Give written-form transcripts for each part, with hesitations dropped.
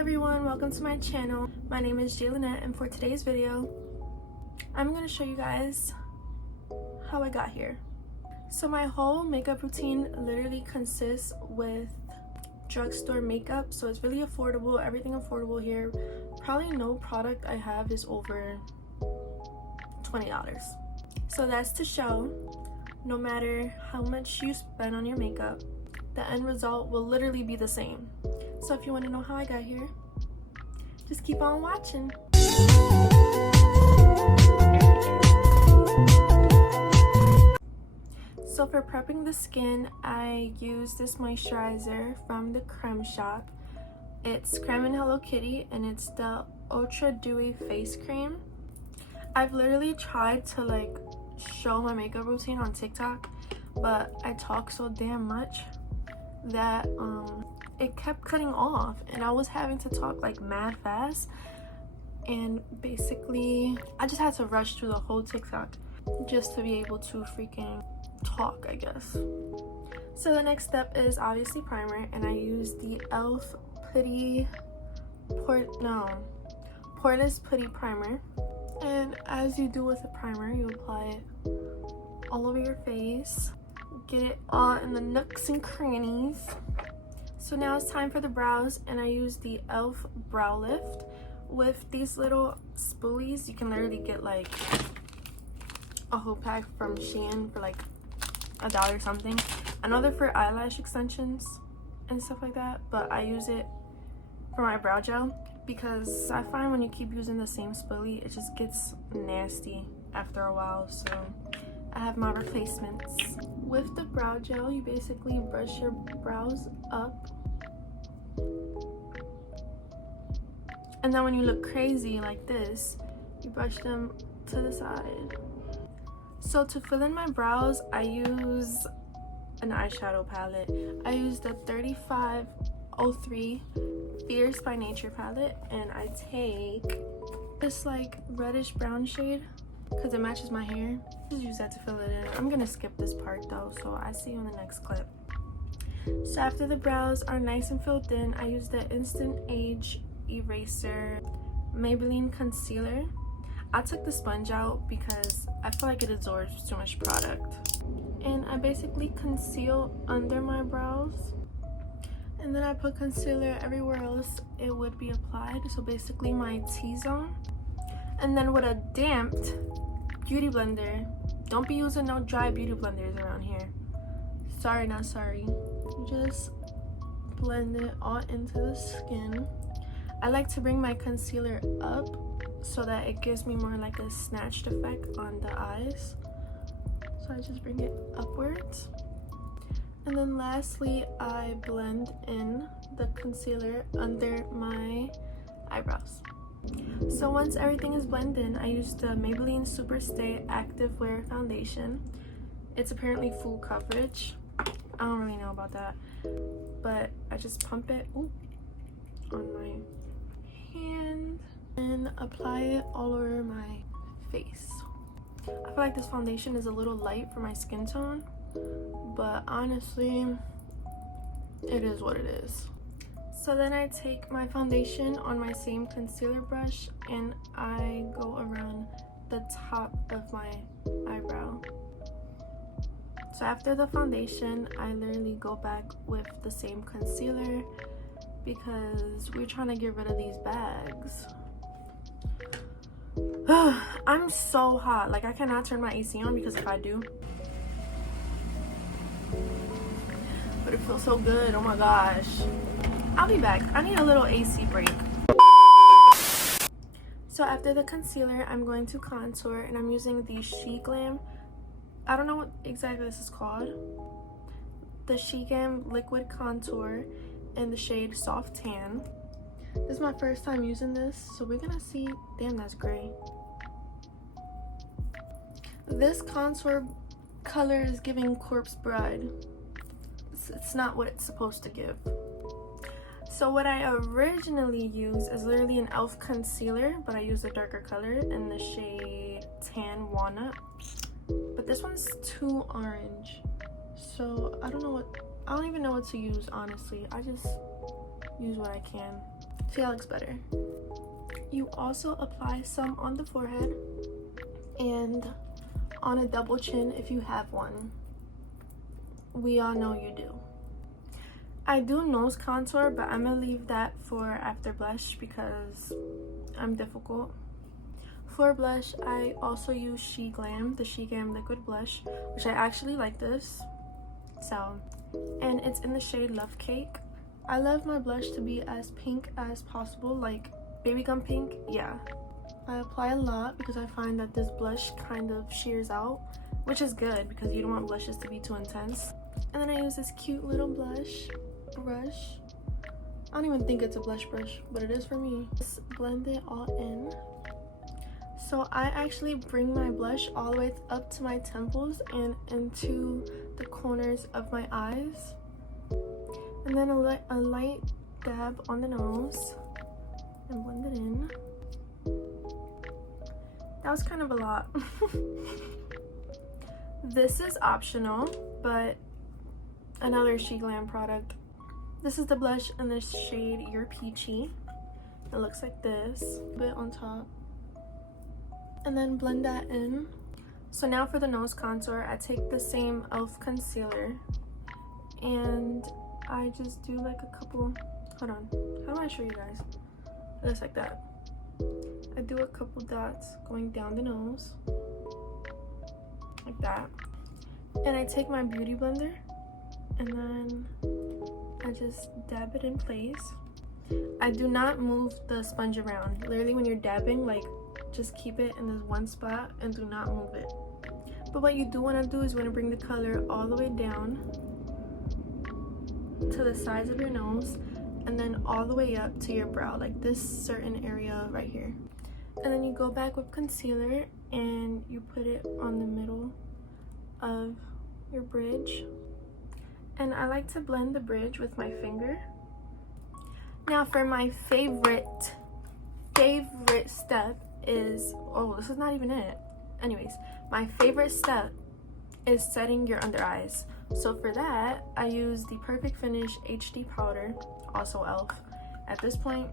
everyone, welcome to my channel. My name is Lynette, and for today's video I'm going to show you guys how I got here. So my whole makeup routine literally consists with drugstore makeup, so it's really affordable, everything affordable here. Probably no product I have is over $20. So that's to show no matter how much you spend on your makeup, the end result will literally be the same. So if you want to know how I got here, just keep on watching. So for prepping the skin, I use this moisturizer from the Creme Shop. It's Creme and Hello Kitty, and it's the Ultra Dewy Face Cream. I've literally tried to show my makeup routine on TikTok, but I talk so damn much that it kept cutting off, and I was having to talk mad fast, and basically I just had to rush through the whole TikTok just to be able to freaking talk, I guess. So the next step is obviously primer, and I use the e.l.f. Poreless Putty Primer. And as you do with a primer, you apply it all over your face, get it all in the nooks and crannies. So now it's time for the brows, and I use the e.l.f. Brow Lift with these little spoolies. You can literally get a whole pack from Shein for $1 or something. I know they're for eyelash extensions and stuff like that, but I use it for my brow gel because I find when you keep using the same spoolie, it just gets nasty after a while. So I have my replacements. With the brow gel, you basically brush your brows up, and then when you look crazy like this, you brush them to the side. So to fill in my brows, I use an eyeshadow palette. I use the 3503 Fierce by Nature palette, and I take this reddish brown shade because it matches my hair. Just use that to fill it in. I'm gonna skip this part though, so I see you in the next clip. So after the brows are nice and filled in, I use the Instant Age Eraser Maybelline concealer. I took the sponge out because I feel like it absorbs too much product, and I basically conceal under my brows, and then I put concealer everywhere else it would be applied, so basically my T-zone. And then with a damped beauty blender, don't be using no dry beauty blenders around here, sorry not sorry, just blend it all into the skin. I like to bring my concealer up so that it gives me more a snatched effect on the eyes, so I just bring it upwards. And then lastly, I blend in the concealer under my eyebrows. So once everything is blended in, I use the Maybelline Superstay Active Wear Foundation. It's apparently full coverage. I don't really know about that, but I just pump it on my hand and apply it all over my face. I feel like this foundation is a little light for my skin tone, but honestly, it is what it is. So then I take my foundation on my same concealer brush, and I go around the top of my eyebrow. So after the foundation, I literally go back with the same concealer because we're trying to get rid of these bags. I'm so hot, I cannot turn my AC on because if I do, but it feels so good, oh my gosh. I'll be back, I need a little AC break. So after the concealer, I'm going to contour, and I'm using the SheGlam, I don't know what exactly this is called, the SheGlam Liquid Contour in the shade Soft Tan. This is my first time using this, so we're gonna see. Damn, that's gray. This contour color is giving Corpse Bride. It's not what it's supposed to give. So what I originally use is literally an e.l.f. concealer, but I use a darker color in the shade Tan Walnut. But this one's too orange, so I don't even know what to use, honestly. I just use what I can. See, that looks better. You also apply some on the forehead and on a double chin if you have one. We all know you do. I do nose contour, but I'm gonna leave that for after blush because I'm difficult. For blush, I also use the She liquid blush, which I actually like this. So, and it's in the shade Love Cake. I love my blush to be as pink as possible, like baby gum pink. Yeah, I apply a lot because I find that this blush kind of shears out, which is good because you don't want blushes to be too intense. And then I use this cute little blush brush. I don't even think it's a blush brush, but it is for me. Just blend it all in. So I actually bring my blush all the way up to my temples and into the corners of my eyes. And then a light dab on the nose and blend it in. That was kind of a lot. This is optional, but another She product. This is the blush in the shade You're Peachy. It looks like this, a bit on top. And then blend that in. So now for the nose contour, I take the same e.l.f. concealer and I just do like a couple, hold on, how do I show you guys? Just like that. I do a couple dots going down the nose, like that. And I take my beauty blender and then I just dab it in place. I do not move the sponge around. Literally when you're dabbing, like, just keep it in this one spot and do not move it. But what you do want to do is you want to bring the color all the way down to the sides of your nose and then all the way up to your brow, like this certain area right here. And then you go back with concealer and you put it on the middle of your bridge. And I like to blend the bridge with my finger. Now for my favorite step is, oh, this is not even it. Anyways, my favorite step is setting your under eyes. So for that, I use the Perfect Finish HD powder, also e.l.f. At this point,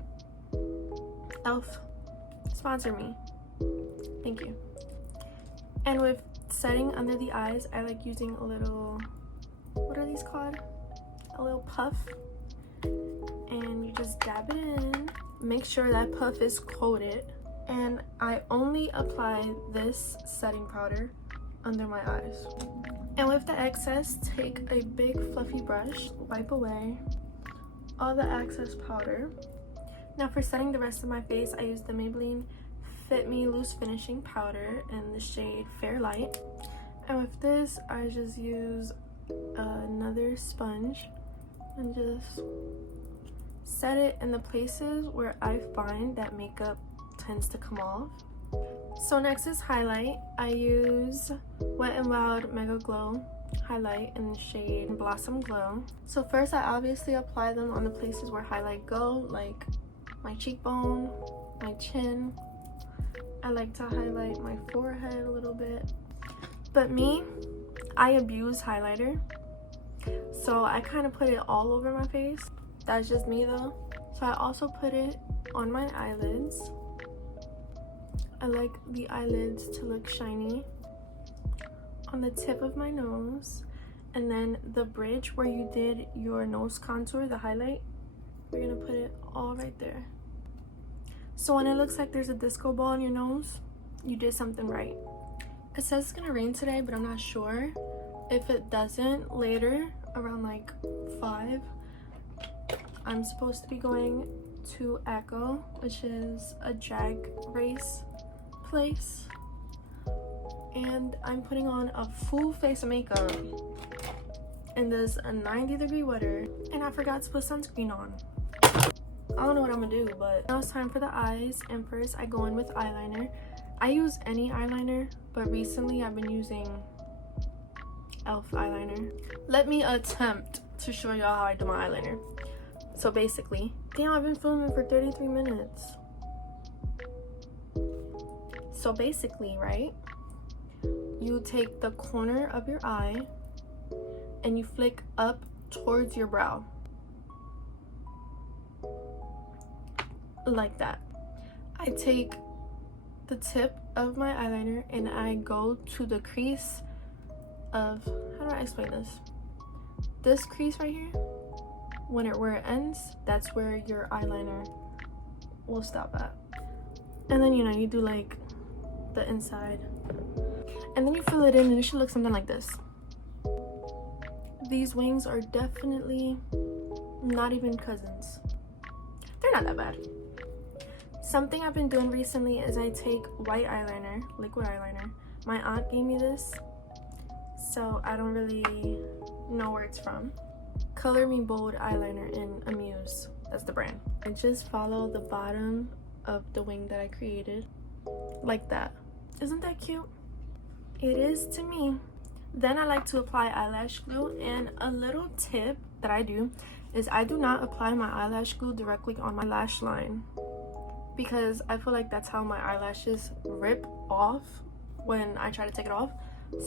e.l.f. sponsor me. Thank you. And with setting under the eyes, I like using a little, what are these called? A little puff. And you just dab it in. Make sure that puff is coated. And I only apply this setting powder under my eyes. And with the excess, take a big fluffy brush, wipe away all the excess powder. Now for setting the rest of my face, I use the Maybelline Fit Me Loose Finishing Powder in the shade Fair Light. And with this, I just use another sponge and just set it in the places where I find that makeup tends to come off. So next is highlight. I use Wet n Wild Mega Glow highlight in the shade Blossom Glow. So first I obviously apply them on the places where highlight go, like my cheekbone, my chin. I like to highlight my forehead a little bit. But me, I abuse highlighter. So I kind of put it all over my face. That's just me though. So I also put it on my eyelids. I like the eyelids to look shiny. On the tip of my nose. And then the bridge where you did your nose contour, the highlight, we're gonna put it all right there. So when it looks like there's a disco ball on your nose, you did something right. It says it's gonna rain today, but I'm not sure. If it doesn't, later around like 5, I'm supposed to be going to Echo, which is a drag race place, and I'm putting on a full face of makeup in this 90-degree weather, and I forgot to put sunscreen on. I don't know what I'm gonna do, but now it's time for the eyes. And first I go in with eyeliner. I use any eyeliner, but recently I've been using e.l.f. eyeliner. Let me attempt to show y'all how I do my eyeliner. So basically, damn, I've been filming for 33 minutes. So basically, right, you take the corner of your eye and you flick up towards your brow. like that. I take the tip of my eyeliner and I go to the crease of, how do I explain this? This crease right here, where it ends, that's where your eyeliner will stop at. And then, you know, you do like the inside. And then you fill it in and it should look something like this. These wings are definitely not even cousins. They're not that bad. Something I've been doing recently is I take white eyeliner, liquid eyeliner. My aunt gave me this, so I don't really know where it's from. Color Me Bold eyeliner in Amuse, that's the brand. I just follow the bottom of the wing that I created, like that. Isn't that cute? It is to me. Then I like to apply eyelash glue, and a little tip that I do is I do not apply my eyelash glue directly on my lash line, because I feel like that's how my eyelashes rip off when I try to take it off.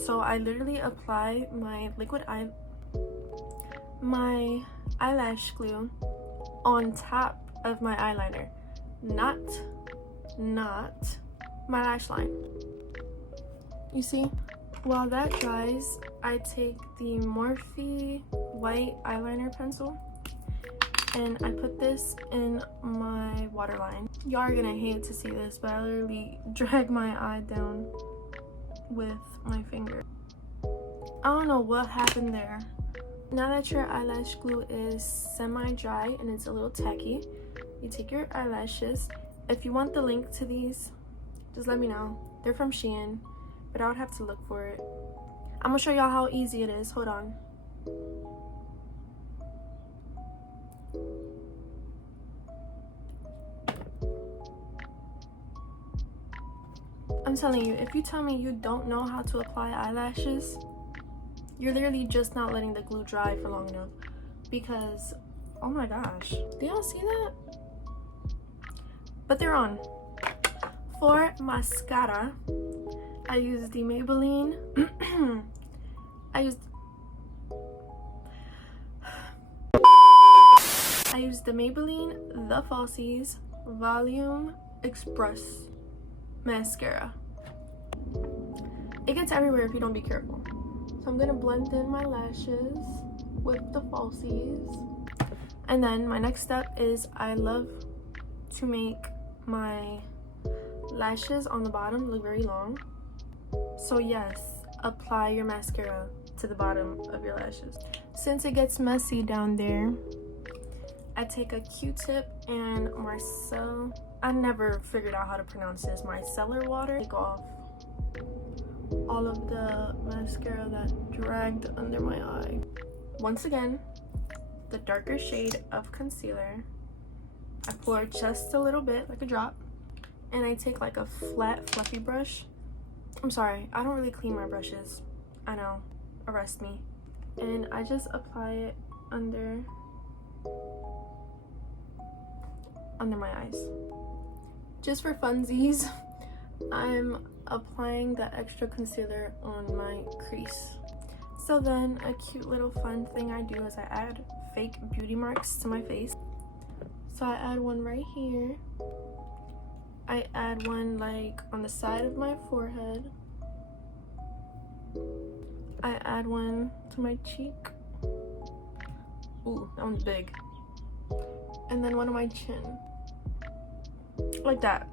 So I literally apply my eyelash glue on top of my eyeliner, not my lash line. You see? While that dries, I take the Morphe white eyeliner pencil and I put this in my waterline. Y'all are gonna hate to see this, but I literally drag my eye down with my finger. I don't know what happened there. Now that your eyelash glue is semi-dry and it's a little tacky, you take your eyelashes. If you want the link to these, just let me know. They're from Shein, but I would have to look for it. I'm gonna show y'all how easy it is. Hold on. I'm telling you, if you tell me you don't know how to apply eyelashes, you're literally just not letting the glue dry for long enough. Because, oh my gosh, do y'all see that? But they're on. For mascara, I use the Maybelline. I use the Maybelline The Falsies Volume Express mascara. It gets everywhere if you don't be careful. So I'm gonna blend in my lashes with the falsies. And then my next step is I love to make my lashes on the bottom look very long. So yes, apply your mascara to the bottom of your lashes. Since it gets messy down there, I take a Q-tip and I never figured out how to pronounce this, micellar water. Take off all of the mascara that dragged under my eye. Once again, the darker shade of concealer. I pour just a little bit, like a drop, and I take like a flat, fluffy brush. I'm sorry, I don't really clean my brushes. I know, arrest me. And I just apply it under my eyes. Just for funsies, I'm applying that extra concealer on my crease. So then a cute little fun thing I do is I add fake beauty marks to my face. So I add one right here. I add one like on the side of my forehead. I add one to my cheek. Ooh, that one's big. And then one on my chin. Like that.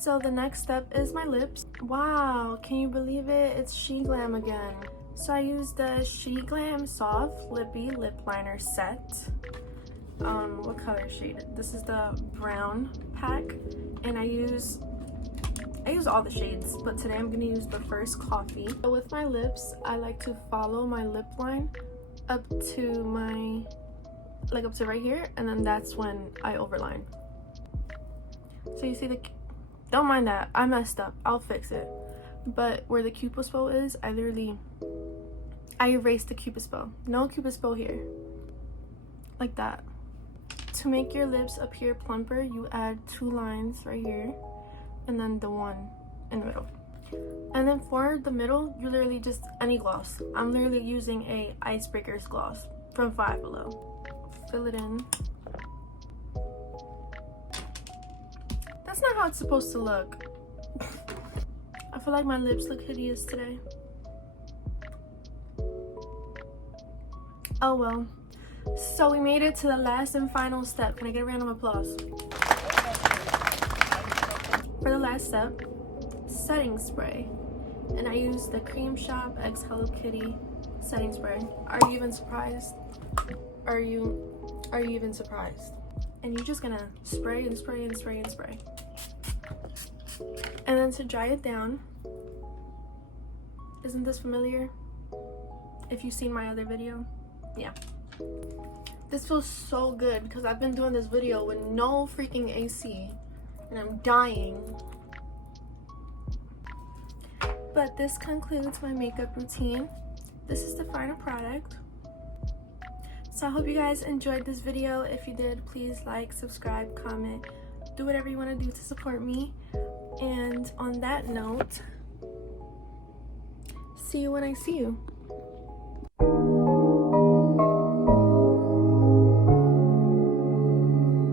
So the next step is my lips. Wow, can you believe it? It's SheGlam again. So I use the SheGlam Soft Lippy Lip Liner set. What color shade? This is the brown pack, and I use all the shades, but today I'm gonna use the first coffee. So with my lips, I like to follow my lip line up to right here, and then that's when I overline. So you see don't mind that, I messed up, I'll fix it. But where the cupid's bow is, I erased the cupid's bow. No cupid's bow here. Like that. To make your lips appear plumper, you add 2 lines right here, and then the one in the middle. And then for the middle, you literally just any gloss. I'm literally using a Icebreakers gloss from Five Below. Fill it in. That's not how it's supposed to look. I feel like my lips look hideous today. Oh well. So we made it to the last and final step. Can I get a random applause? For the last step, setting spray. And I use the Cream Shop X Hello Kitty setting spray. Are you even surprised? Are you even surprised? And you're just gonna spray and spray and spray and spray. And then to dry it down, isn't this familiar? If you've seen my other video, yeah. This feels so good because I've been doing this video with no freaking AC and I'm dying. But this concludes my makeup routine. This is the final product. So I hope you guys enjoyed this video. If you did, please like, subscribe, comment, do whatever you want to do to support me. And on that note, see you when I see you.